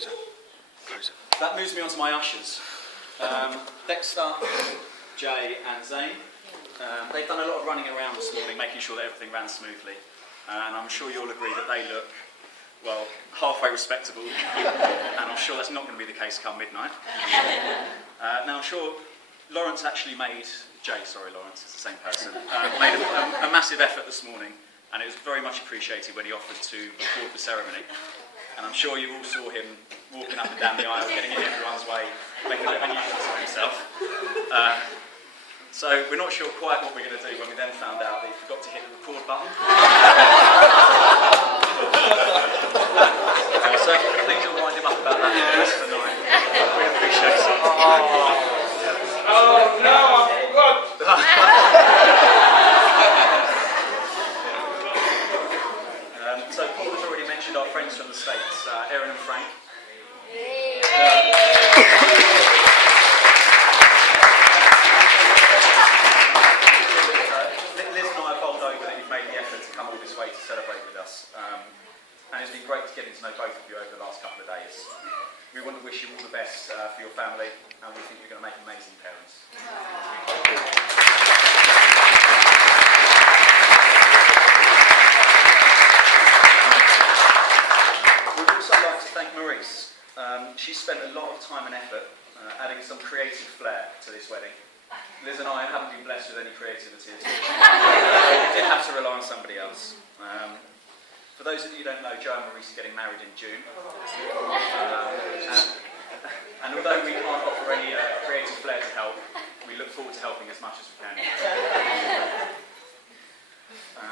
Closer. Closer. That moves me on to my ushers. Dexter, Jay and Zane. They've done a lot of running around this morning, making sure that everything ran smoothly. And I'm sure you'll agree that they look, well, halfway respectable. And I'm sure that's not going to be the case come midnight. Now I'm sure Lawrence actually made, Lawrence, it's the same person, made a massive effort this morning. And it was very much appreciated when he offered to record the ceremony. And I'm sure you all saw him walking up and down the aisle, getting in everyone's way, making a bit of a nuisance of himself. So we're not sure quite what we're going to do when we then found out that he forgot to hit the record button. So please all wind him up about that for the rest of the night. We appreciate it. Oh no, I forgot! So Paul has already mentioned our friends from the States, Erin and Frank. Liz and I are bowled over that you've made the effort to come all this way to celebrate with us. And it's been great to getting to know both of you over the last couple of days. We want to wish you all the best for your family, and we think you're going to make amazing parents. We'd also like to thank Maurice. She spent a lot of time and effort adding some creative flair to this wedding. Liz and I haven't been blessed with any creativity at all. We did have to rely on somebody else. For those of you who don't know, Joe and Maurice are getting married in June. And although we can't offer any creative flair to help, we look forward to helping as much as we can.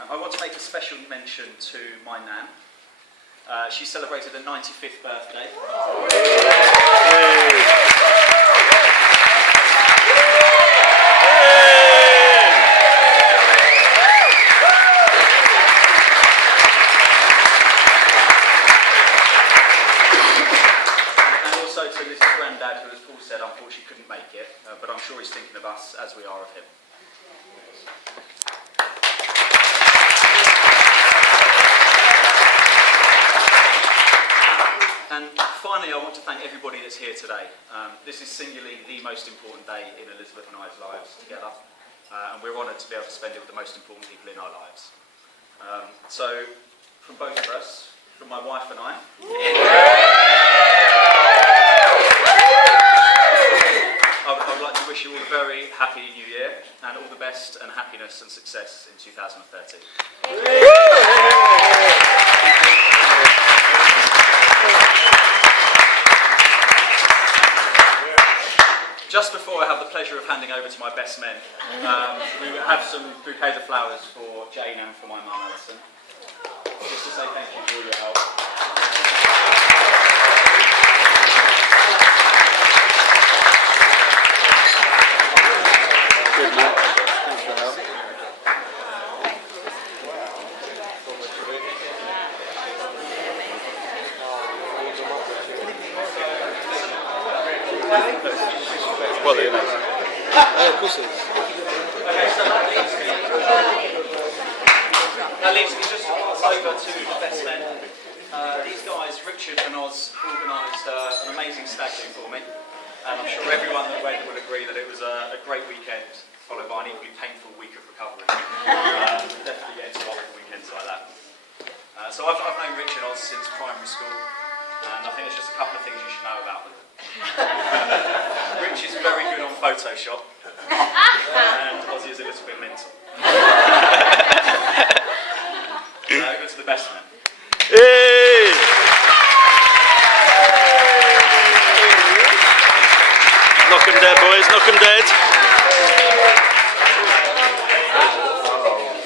I want to make a special mention to my nan. She celebrated her 95th birthday. And also to Mrs. Grandad, who, as Paul said, unfortunately couldn't make it, but I'm sure he's thinking of us as we are of him. And finally, I want to thank everybody that's here today. This is singularly the most important day in Elizabeth and I's lives together, and we're honoured to be able to spend it with the most important people in our lives. So, from both of us, from my wife and I, I'd like to wish you all a very happy New Year, and all the best and happiness and success in 2013. Just before I have the pleasure of handing over to my best men, we will have some bouquets of flowers for Jane and for my mum, Alison. Just to say thank you for all your help. Good, Matt. Thanks for the help. Well, it is. Of course it is. That leaves me just to pass over to the best men. These guys, Richard and Oz, organised an amazing stag do for me. And I'm sure everyone that went will agree that it was a great weekend, followed by an equally painful week of recovery. Definitely get into awful weekends like that. So I've known Rich and Oz since primary school, and I think there's just a couple of things you should know about them. Rich is very good on Photoshop, and Ozzy is a little bit mental. Over to the best man. Hey! Knock 'em dead, boys, knock 'em dead.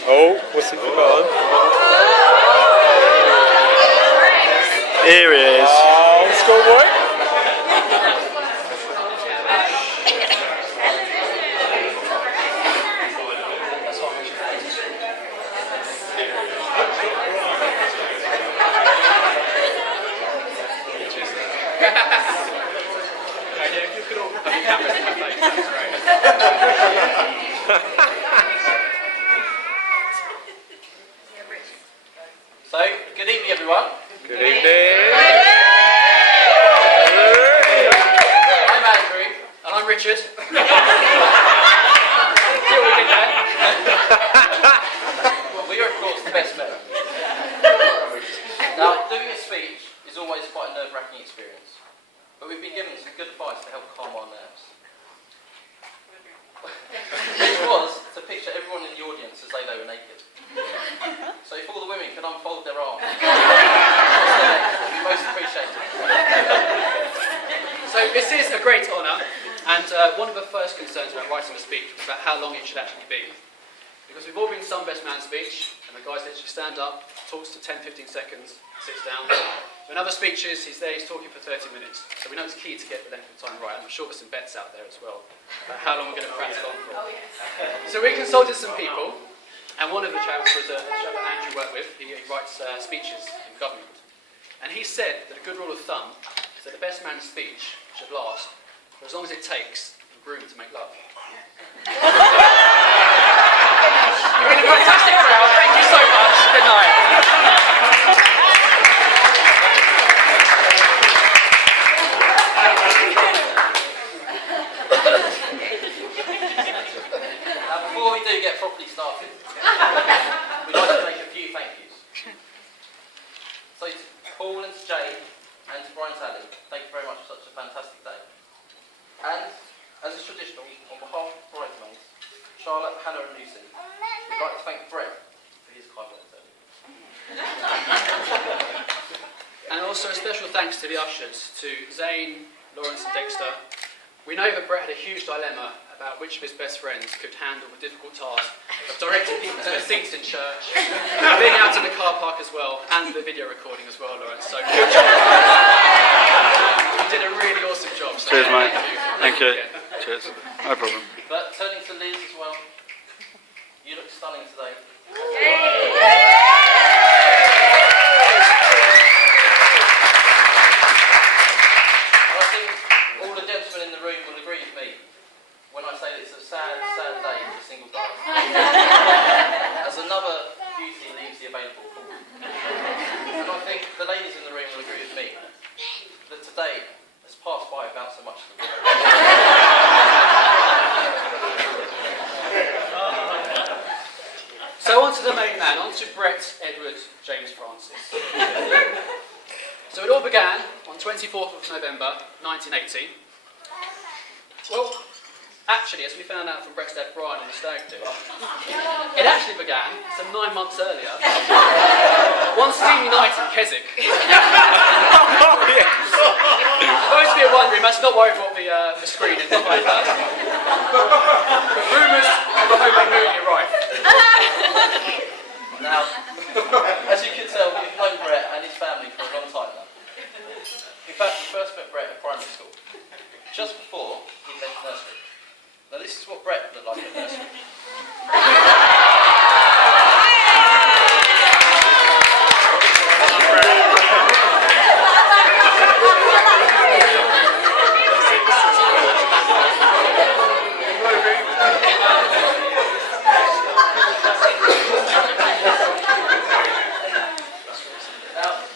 Oh, what's he forgotten? Here he is. Oh, schoolboy. So, good evening everyone. Good evening. Richard. See what we did there? Well, we are, of course, the best men. Now, doing a speech is always quite a nerve-wracking experience, but we've been given some good advice to help calm our nerves. Which was to picture everyone in the audience as though they were naked. So if all the women could unfold their arms, it would be most appreciated. So this is a great honour, and one of the first concerns about writing a speech was about how long it should actually be. Because we've all been to some best man speech, and the guy's literally stand up, talks to 10-15 seconds, sits down. In other speeches, he's there, he's talking for 30 minutes. So we know it's key to get the length of time right, and I'm sure there's some bets out there as well about how long we're going to practice on for. So we consulted some people, and one of the chaps was a chap that Andrew worked with. He writes speeches in government. And he said that a good rule of thumb is that the best man's speech should last for as long as it takes the groom to make love. You've been a fantastic crowd. Thank you so much. Good night. Now, before we do get properly started, we'd like to make a few thank yous. So to Paul and to Jay and to Brian Talley, thank you very much for such a fantastic day. And, as is traditional, on behalf of the bridesmaids, Charlotte, Hannah and Lucy, we'd like to thank Brett for his kind words earlier. And also a special thanks to the ushers, to Zane, Lawrence and Dexter. We know that Brett had a huge dilemma about which of his best friends could handle the difficult task of directing people to their seats in church, being out in the car park as well, and the video recording as well, Lawrence. So good job. You did a really awesome job. So Cheers, mate. Thank you. Thank you. Cheers. No problem. But turning to Liz as well, you look stunning today. I think all the gentlemen in the room will agree with me when I say that it's a sad, sad day for single guys. As another beauty leaves the available pool. And I think the ladies in the room will agree with me that today has passed by without so much as a word. So on to the main man, on to Brett Edward James Francis. So it all began on 24th of November 1980. Well, actually, as we found out from Brett's dad Brian on the stag do, it actually began some 9 months earlier. One steamy night in Keswick. For those of you wondering, that's not worried what the screen is behind that. But rumours of a homemade movie arrived. Now, as you can tell, we've known Brett and his family for a long time now. In fact, we first met Brett at primary school, just before he left nursery. Now, this is what Brett looked like at nursery.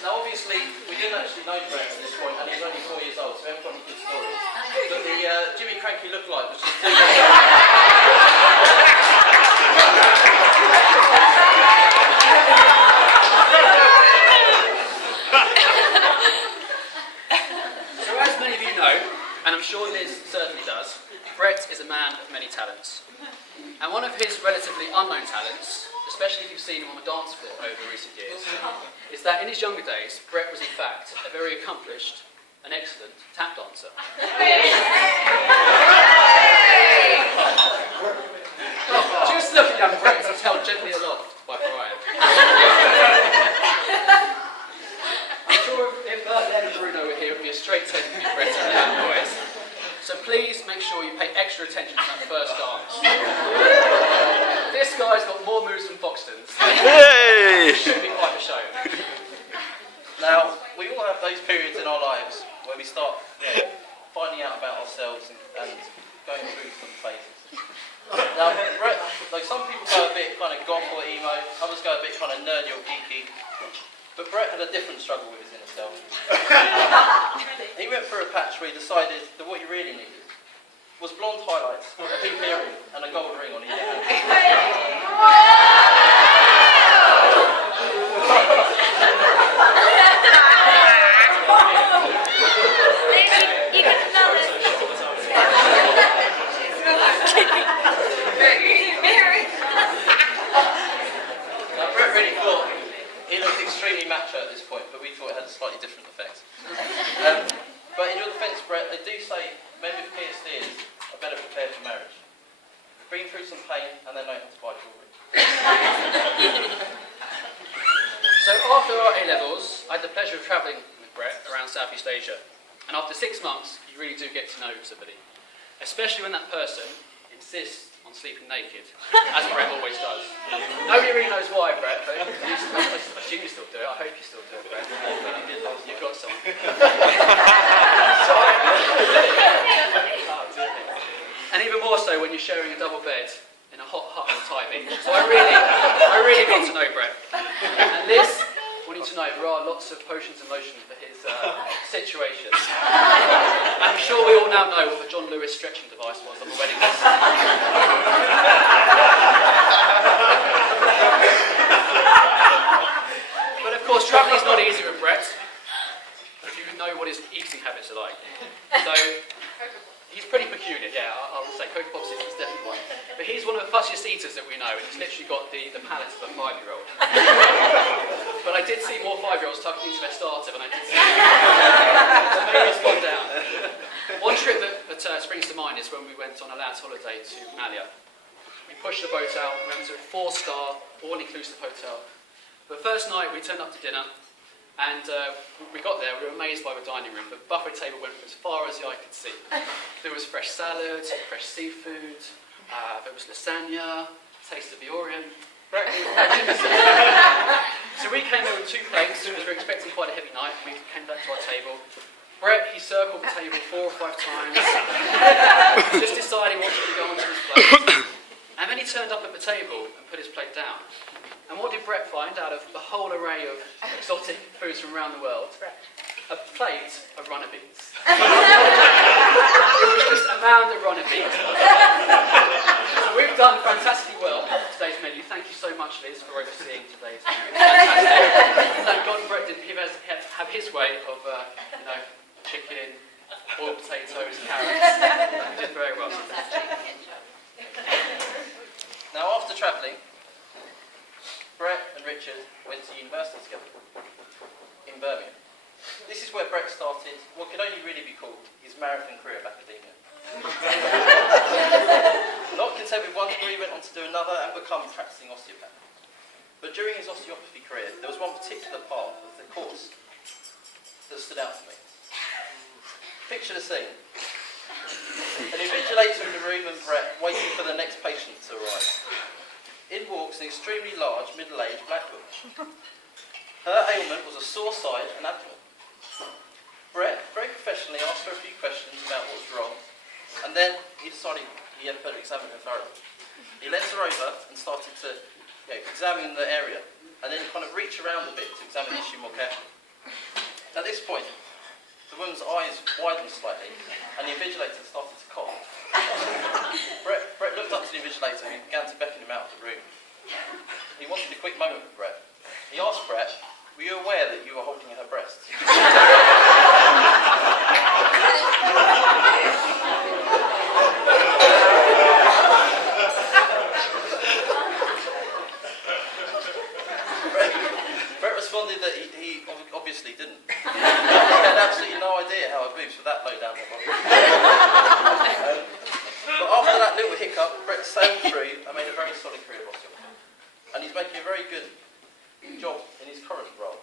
Now, obviously, we didn't actually know Brett at this point, and he was only 4 years old, so we haven't got any good stories. But the Jimmy Cranky lookalike was just too So as many of you know, and I'm sure Liz certainly does, Brett is a man of many talents. And one of his relatively unknown talents, especially if you've seen him on the dance floor over recent years, is that in his younger days, Brett was in fact a very accomplished and excellent tap dancer. Just look at young Brett as he's held gently aloft by Brian. I'm sure if Len and Bruno were here, it would be a straight 10 for you, Brett and Len boys. So please make sure you pay extra attention to that first dance. This guy's got more moves than Foxton's. Yay! It should be quite a show. Now, we all have those periods in our lives where we start finding out about ourselves and going through some phases. Now, Brett, like some people go a bit kind of goth or emo, others go a bit kind of nerdy or geeky, but Brett had a different struggle with his inner self. He went through a patch where he decided that what he really needed was blonde highlights, a pink earring, and a gold ring on either hand. You can smell it. Now, Brett really thought he looked extremely macho at this point, but we thought it had a slightly different effect. But in your defence, Brett, they do say men with PhDs are better prepared for marriage. They've been through some pain and they know how to buy jewellery. So after our A-levels, I had the pleasure of travelling with Brett around Southeast Asia. And after 6 months, you really do get to know somebody. Especially when that person insists on sleeping naked, as Brett always does. Nobody really knows why, Brett, but I assume you still do it. I hope you still do it, Brett. You've got someone. And even more so when you're sharing a double bed in a hot hut on Thai beach. So I really got to know Brett. And Liz wanted to know if there are lots of potions and lotions for his situation. I'm sure we all now know what the John Lewis stretching device was on the wedding list. But of course, travelling is not easy with Brett, if you know what his eating habits are like. So, he's pretty peculiar, yeah, I would say Cocoa Pops is definitely one. But he's one of the fussiest eaters that we know, and he's literally got the palate of a 5-year-old. But I did see more 5-year-olds tucking into their starter than I did see. So maybe it's gone down. One trip that springs to mind is when we went on a lad's holiday to Malia. We pushed the boat out, we went to a 4-star, all-inclusive hotel. The first night we turned up to dinner, and we got there, we were amazed by the dining room. The buffet table went as far as the eye could see. There was fresh salad, fresh seafood, there was lasagna, taste of the Orient. So we came over with 2 plates, because we were expecting quite a heavy night. We came back to our table. Brett, he circled the table 4 or 5 times, just deciding what should go onto his plate. And then he turned up at the table and put his plate down. And what did Brett find out of the whole array of exotic foods from around the world? A plate of runner beans. It was just a mound of runner beans. So we've done fantastically well with today's menu. Thank you so much, Liz, for overseeing today's menu. Fantastic. Thank God Brett didn't have his way of, chicken, boiled potatoes, carrots. He did very well. Now, after travelling, Brett and Richard went to university together in Birmingham. This is where Brett started what could only really be called his marathon career of academia. Not content with one degree, he went on to do another and become a practising osteopath. But during his osteopathy career, there was one particular part of the course that stood out to me. Picture the scene. An invigilator in the room and Brett waiting for the next patient to arrive. In walks an extremely large, middle-aged black woman. Her ailment was a sore side and abdomen. Brett very professionally asked her a few questions about what was wrong, and then he decided he had better examine her thoroughly. He lent her over and started to examine the area, and then kind of reach around a bit to examine the issue more carefully. At this point, the woman's eyes widened slightly, and the invigilator started to cough. Brett looked up to the invigilator and began to beckon him out of the room. He wanted a quick moment with Brett. He asked Brett, "Were you aware that you were holding her breasts?" Brett responded that he obviously didn't. He had absolutely no idea how her boobs were that low down her body. But after that little hiccup, Brett sailed through and made a very solid career of osteopathy. And he's making a very good job in his current role,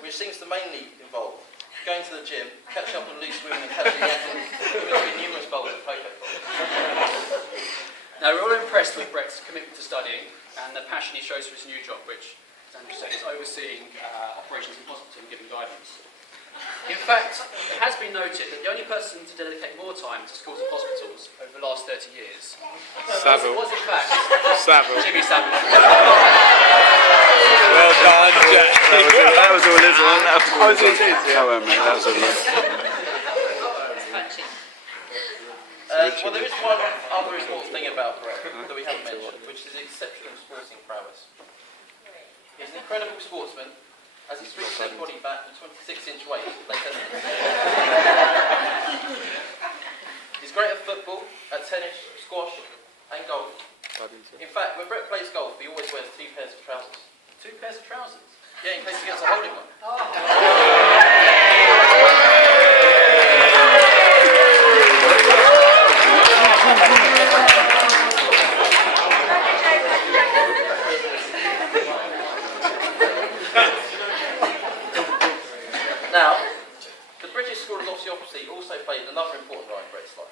which seems to mainly involve going to the gym, catching up on loose women and catching yapping between numerous bowls of Cocoa Pops. Now, we're all impressed with Brett's commitment to studying and the passion he shows for his new job, which, as Andrew said, is overseeing operations in hospital and giving guidance. In fact, it has been noted that the only person to dedicate more time to schools and hospitals over the last 30 years was in fact Jimmy Savile. Well done, Jack. That was all his one. That was all his, yeah. Come on, mate. That was all his. Well, there is one other important thing about Brett that we haven't mentioned, which is exceptional sporting prowess. He's an incredible sportsman, as he strips everybody back to 26-inch weight. He's great at football, at tennis, squash, and golf. In fact, when Brett plays golf, he always wears 2 pairs of trousers. 2 pairs of trousers. Yeah, in case he gets a holding one. Now, the British School of Osteopathy also played another important role in Brett's life.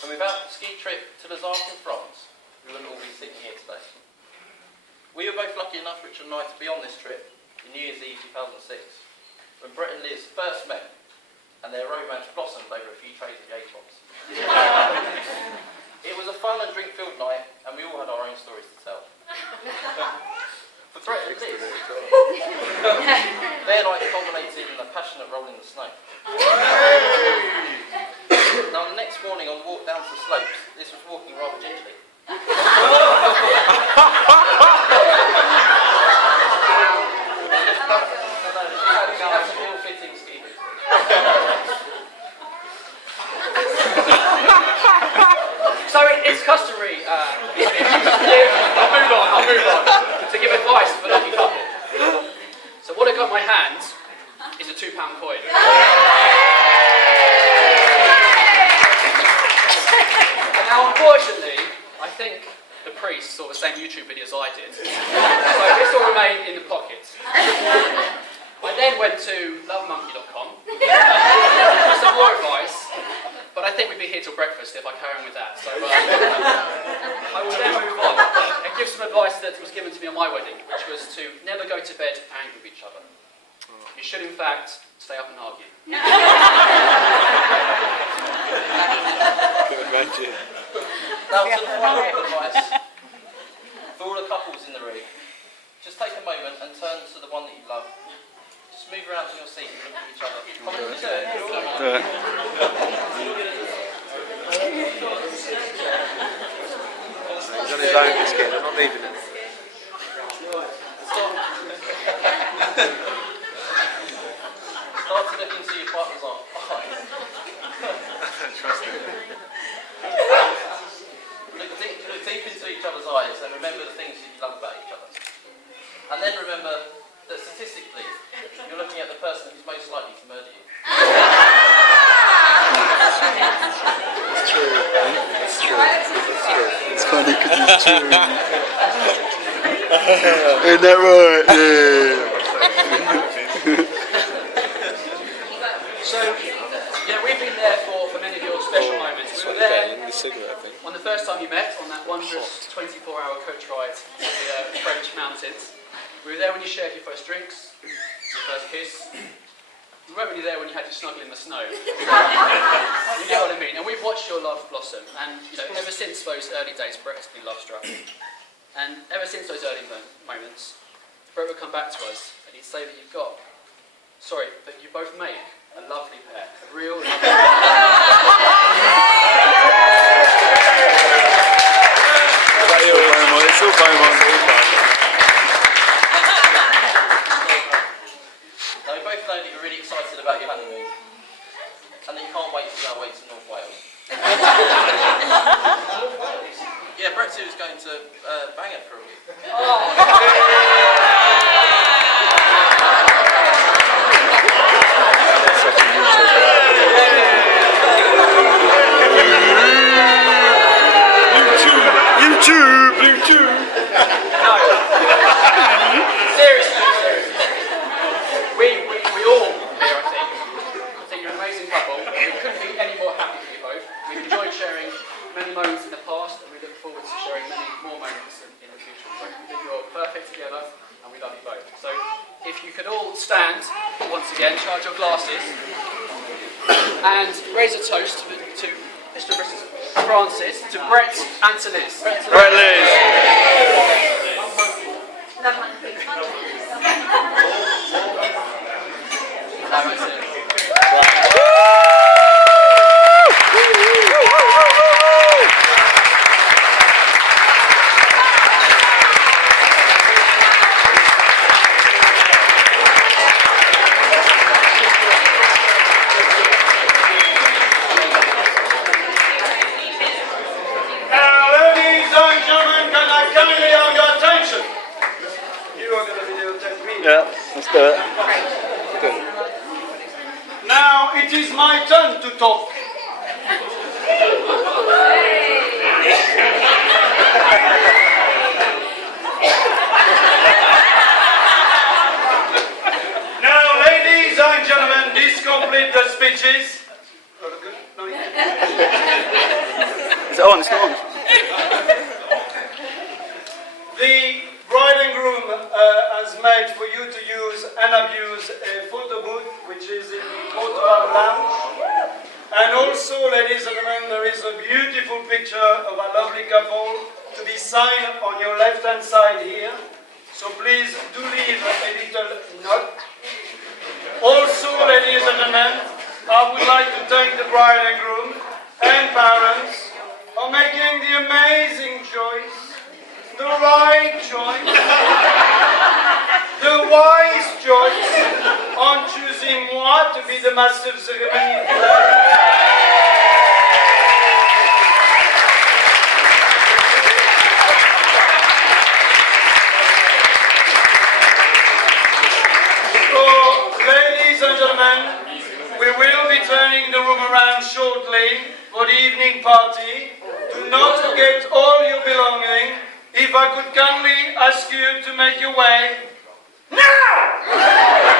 And without the ski trip to Les Arcs in France, we wouldn't all be sitting here today. We were both lucky enough, Richard and I, to be on this trip in New Year's Eve 2006, when Brett and Liz first met, and their romance blossomed over a few trays of Yates. It was a fun and drink-filled night, and we all had our own stories to tell. For Brett and Liz, their night culminated in a passionate roll in the snow. Now, the next morning on the walk down to the slopes, Liz was walking rather gingerly. She had some ill-fitting ski boots. So it's customary, I'll move on, to give advice for lucky couple. So what I got in my hand is a £2 coin. Now unfortunately, I think the priest saw the same YouTube videos I did. So this will remain in the pocket. I then went to lovemonkey.com for some more advice, but I think we'd be here till breakfast if I carry on with that. So I will then move on and give some advice that was given to me on my wedding, which was to never go to bed angry with each other. You should, in fact, stay up and argue. Can imagine. Now, to the final advice, for all the couples in the room, just take a moment and turn to the one that you love. Just move around in your seat and look at each other. Come on, just do it. He's on his own this kid, I'm not leaving him. Start to look into your partner's eyes. Trust me. Look deep into each other's eyes and remember the things that you love about each other. And then remember that statistically, you're looking at the person who's most likely to murder you. It's true. It's true. It's true. It's funny because it's true. Isn't that right? Yeah. So, yeah, we've been there for many of your special moments. We were there on the first time you met, on that wondrous 24-hour coach ride to the French mountains. We were there when you shared your first drinks, your first kiss. We weren't really there when you had to snuggle in the snow. You get what I mean? And we've watched your love blossom. And, you know, ever since those early days, Brett has been love-struck. And ever since those early moments, Brett would come back to us and he'd say that you both make a lovely pair. A real lovely pair. It's all Beaumont. Now, we both know that you're really excited about your honeymoon and that you can't wait to go away to North Wales. Yeah, Brett too is going to Bangor for a week. YouTube. Seriously. We all here, I think you're an amazing couple. We couldn't be any more happy for you both. We've enjoyed sharing many moments in the past, and we look forward to sharing many more moments in the future. So we think you're perfect together, and we love you both. So if you could all stand once again, charge your glasses, and raise a toast to Mr. Francis, to Brett and to Liz. Brett, Liz. That's it. but good. Now it is my turn to talk. Now, ladies and gentlemen, this completes the speeches. Is it on? It's not on. The bride and groom has made for you to use and abuse a photo booth, which is in the photo lounge. And also, ladies and gentlemen, there is a beautiful picture of a lovely couple to be signed on your left-hand side here. So please do leave a little note. Also, ladies and gentlemen, I would like to thank the bride and groom and parents for making the amazing choice, the right choice, the wise choice on choosing moi to be the master of ceremony. So, ladies and gentlemen, we will be turning the room around shortly for the evening party. Do not forget all your belongings. If I could kindly ask you to make your way now!